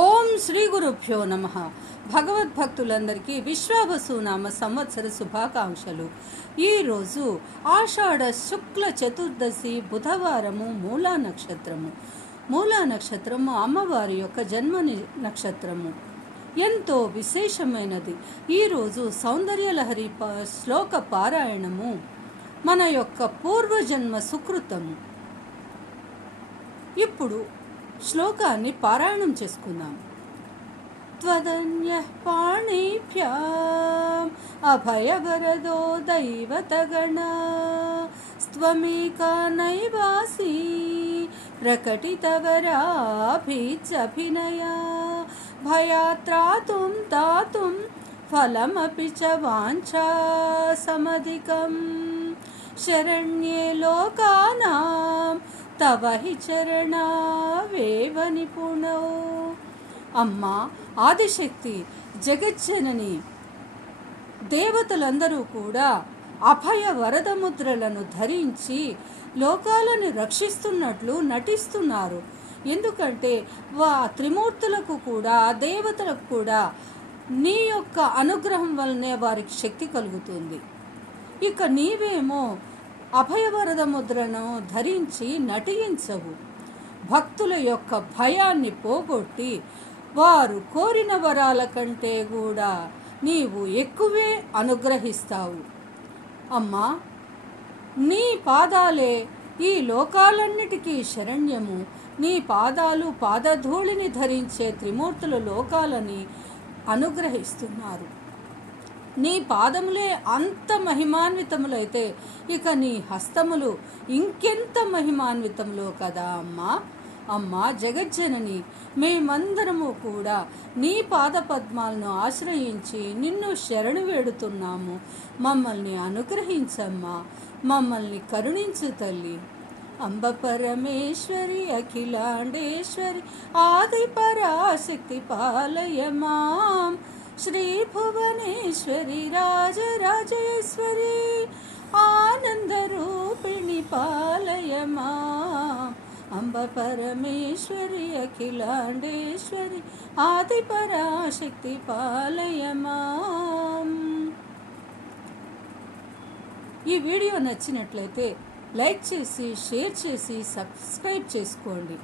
ఓం శ్రీ గురుభ్యో నమ. భగవద్భక్తులందరికీ విశ్వావసునామ సంవత్సర శుభాకాంక్షలు. ఈరోజు ఆషాఢ శుక్ల చతుర్దశి బుధవారము. మూలా నక్షత్రము. మూలా నక్షత్రము అమ్మవారి యొక్క జన్మ నక్షత్రము. ఎంతో విశేషమైనది. ఈరోజు సౌందర్యలహరి శ్లోక పారాయణము మన యొక్క పూర్వజన్మ సుకృతము. ఇప్పుడు శ్లోకాన్ని పారాయణం చేసుకుందాం. త్వదన్యః పాణిభ్యాం అభయవరదో దైవతగణ స్త్వమేకా నైవాసి ప్రకటితవరాభిజభినయా భయాత్రాతుం తాతుం ఫలమపి చ వాంఛా సమధికం శరణ్యే లోకానాం తవ హి చరణావేవ నిపుణో. అమ్మ ఆదిశక్తి జగజ్జనని దేవతలందరూ కూడా అభయ వరద ముద్రలను ధరించి లోకాలను రక్షిస్తున్నట్లు నటిస్తున్నారు. ఎందుకంటే త్రిమూర్తులకు కూడా దేవతలకు కూడా నీ యొక్క అనుగ్రహం వల్లనే వారికి శక్తి కలుగుతుంది. ఇక నీవేమో అభయవరద ముద్రను ధరించి నటించవు. భక్తుల యొక్క భయాన్ని పోగొట్టి వారు కోరిన వరాల కంటే కూడా నీవు ఎక్కువే అనుగ్రహిస్తావు. అమ్మా, నీ పాదాలే ఈ లోకాలన్నిటికీ శరణ్యము. నీ పాదాలు పాదధూళిని ధరించే త్రిమూర్తుల లోకాలని అనుగ్రహిస్తున్నారు. నీ పాదములే అంత మహిమాన్వితములైతే ఇక నీ హస్తములు ఇంకెంత మహిమాన్వితములో కదా అమ్మా. అమ్మా జగజ్జనని, మేమందరము కూడా నీ పాద పద్మాలను ఆశ్రయించి నిన్ను శరణు వేడుతున్నాము. మమ్మల్ని అనుగ్రహించమ్మా, మమ్మల్ని కరుణించు తల్లి. అంబ పరమేశ్వరి అఖిలాండేశ్వరి ఆది పరాశక్తి పాలయ మాం. శ్రీ భువనేశ్వరి రాజరాజేశ్వరి ఆనందరూపిణి పాలయ మాం. అంబ పరమేశ్వరి అఖిలాండేశ్వరి ఆది పరాశక్తి పాలయ మాం. ఈ వీడియో నచ్చినట్లయితే లైక్ చేసి షేర్ చేసి సబ్స్క్రైబ్ చేసుకోండి.